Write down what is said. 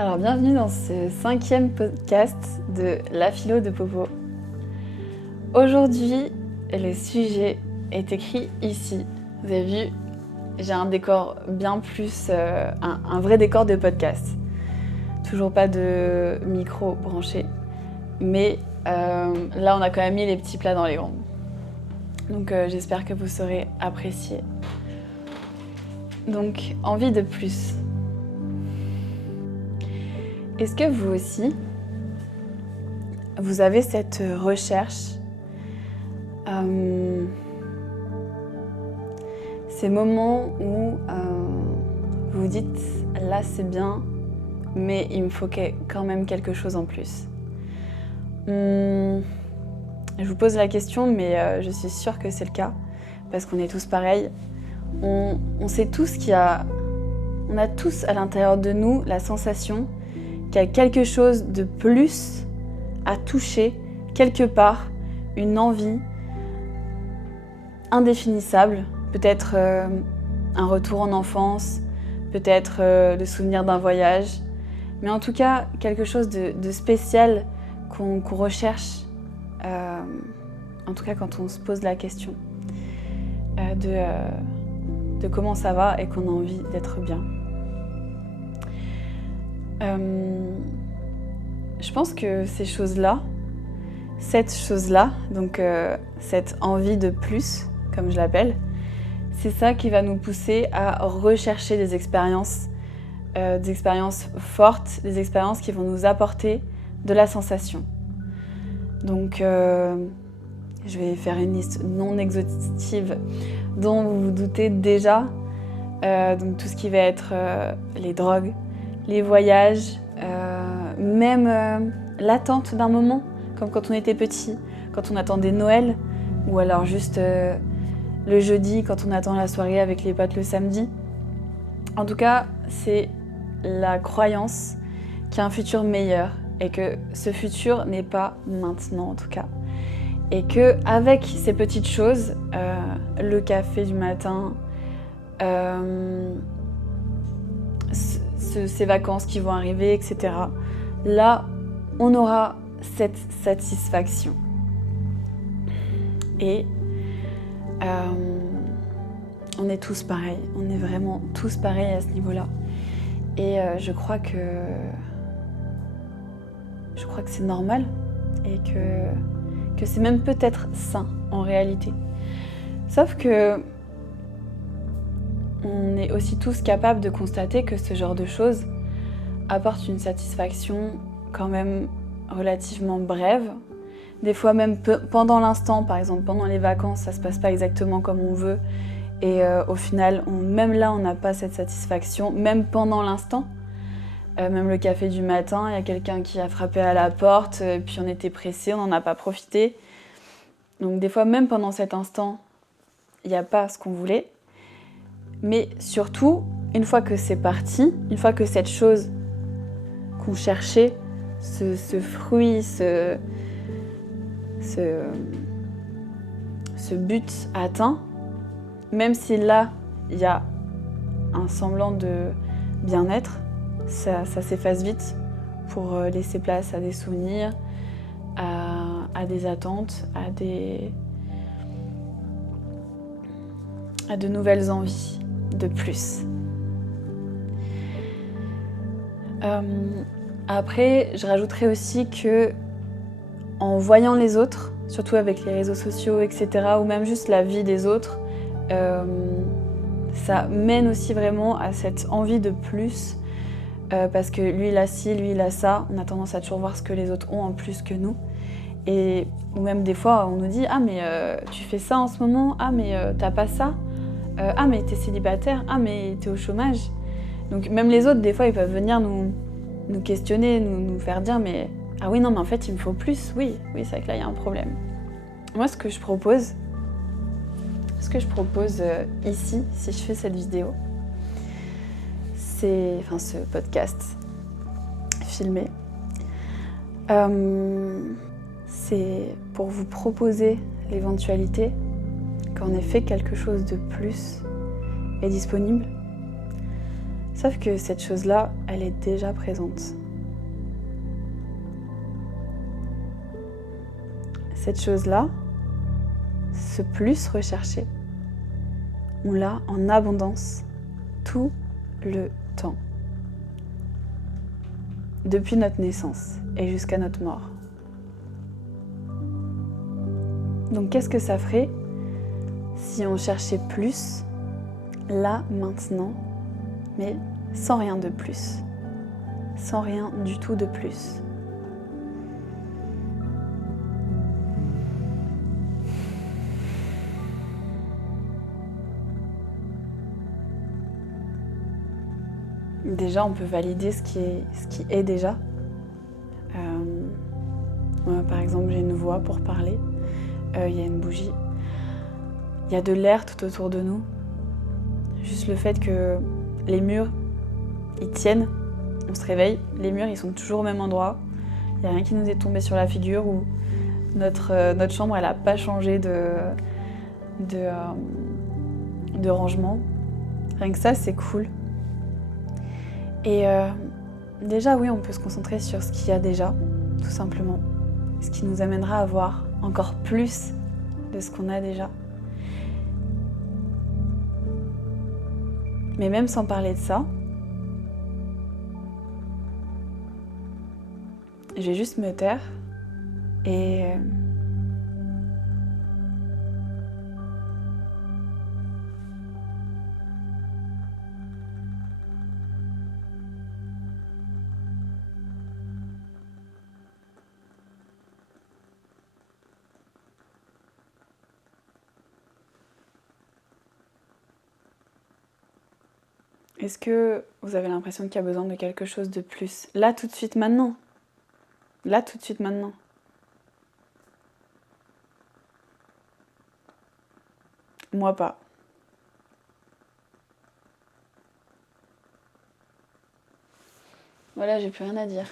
Alors bienvenue dans ce 5e podcast de La Philo de Popo. Aujourd'hui, le sujet est écrit ici. Vous avez vu, j'ai un décor bien plus, un vrai décor de podcast. Toujours pas de micro branché, mais là on a quand même mis les petits plats dans les grands. Donc j'espère que vous saurez apprécier. Donc, envie de plus. Est-ce que vous aussi, vous avez cette recherche, ces moments où vous vous dites « là c'est bien, mais il me faut quand même quelque chose en plus ». Je vous pose la question, mais je suis sûre que c'est le cas, parce qu'on est tous pareils. On sait tous on a tous à l'intérieur de nous la sensation qu'il y a quelque chose de plus à toucher, quelque part, une envie indéfinissable, peut-être un retour en enfance, peut-être le souvenir d'un voyage, mais en tout cas quelque chose de spécial qu'on recherche, en tout cas quand on se pose la question de comment ça va et qu'on a envie d'être bien. Je pense que cette chose-là, donc cette envie de plus, comme je l'appelle, c'est ça qui va nous pousser à rechercher des expériences fortes, des expériences qui vont nous apporter de la sensation. Donc, je vais faire une liste non exhaustive dont vous vous doutez déjà. Donc tout ce qui va être les drogues, les voyages, même l'attente d'un moment, comme quand on était petit, quand on attendait Noël, ou alors juste le jeudi, quand on attend la soirée avec les potes le samedi. En tout cas, c'est la croyance qu'il y a un futur meilleur et que ce futur n'est pas maintenant en tout cas. Et qu'avec ces petites choses, le café du matin, ces vacances qui vont arriver, etc. Là, on aura cette satisfaction. Et on est tous pareils, on est vraiment tous pareils à ce niveau-là. Et je crois que c'est normal et que c'est même peut-être sain en réalité. Sauf que on est aussi tous capables de constater que ce genre de choses apporte une satisfaction quand même relativement brève. Des fois même pendant l'instant, par exemple pendant les vacances, ça se passe pas exactement comme on veut. Et au final, même là, on n'a pas cette satisfaction, même pendant l'instant. Même le café du matin, il y a quelqu'un qui a frappé à la porte, puis on était pressé, on n'en a pas profité. Donc des fois, même pendant cet instant, il n'y a pas ce qu'on voulait. Mais surtout, une fois que c'est parti, une fois que cette chose qu'on cherchait, ce fruit, ce but atteint, même si là, il y a un semblant de bien-être, ça s'efface vite pour laisser place à des souvenirs, à des attentes, à de nouvelles envies de plus. Après, je rajouterais aussi que en voyant les autres, surtout avec les réseaux sociaux, etc., ou même juste la vie des autres, ça mène aussi vraiment à cette envie de plus, parce que lui il a ci, lui il a ça, on a tendance à toujours voir ce que les autres ont en plus que nous. Ou même des fois on nous dit « Ah mais tu fais ça en ce moment, ah mais t'as pas ça, ah mais t'es célibataire, ah mais t'es au chômage ». Donc même les autres des fois ils peuvent venir nous questionner, nous faire dire « Mais ah oui non mais en fait il me faut plus, oui c'est vrai que là il y a un problème ». Moi ce que je propose ici, si je fais cette vidéo, ce podcast filmé, c'est pour vous proposer l'éventualité qu'en effet quelque chose de plus est disponible. Sauf que cette chose-là, elle est déjà présente. Cette chose-là, ce plus recherché, on l'a en abondance tout le temps. Depuis notre naissance et jusqu'à notre mort. Donc qu'est-ce que ça ferait si on cherchait plus, là, maintenant, mais sans rien de plus, sans rien du tout de plus. Déjà, on peut valider ce qui est déjà. Moi, par exemple, j'ai une voix pour parler, il y a une bougie, il y a de l'air tout autour de nous. Juste le fait que les murs, ils tiennent, on se réveille, les murs, ils sont toujours au même endroit. Il n'y a rien qui nous est tombé sur la figure ou notre chambre, elle n'a pas changé de rangement. Rien que ça, c'est cool. Et déjà, oui, on peut se concentrer sur ce qu'il y a déjà, tout simplement. Ce qui nous amènera à voir encore plus de ce qu'on a déjà. Mais même sans parler de ça, je vais juste me taire et est-ce que vous avez l'impression qu'il y a besoin de quelque chose de plus? Là, tout de suite, maintenant. Là, tout de suite, maintenant. Moi, pas. Voilà, j'ai plus rien à dire.